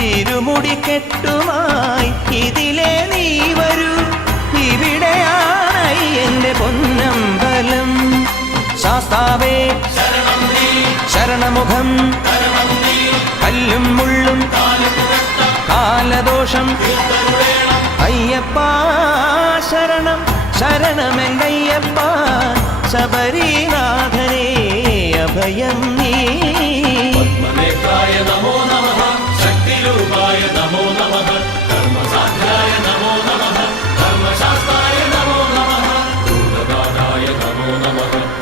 ഇരുമുടി കെട്ടുമായി ഇതിലെ നീ വരൂ. ഇവിടെയാണ് എന്റെ പൊന്നമ്പലം ശാസ്താവേ ശരണമുഖം. കല്ലും മുള്ളും. കാലദോഷം. അയ്യപ്പ ശരണം. ശരണമെങ്കയ്യപ്പ ശബരീനാഥനേ അഭയം നീ. namaha.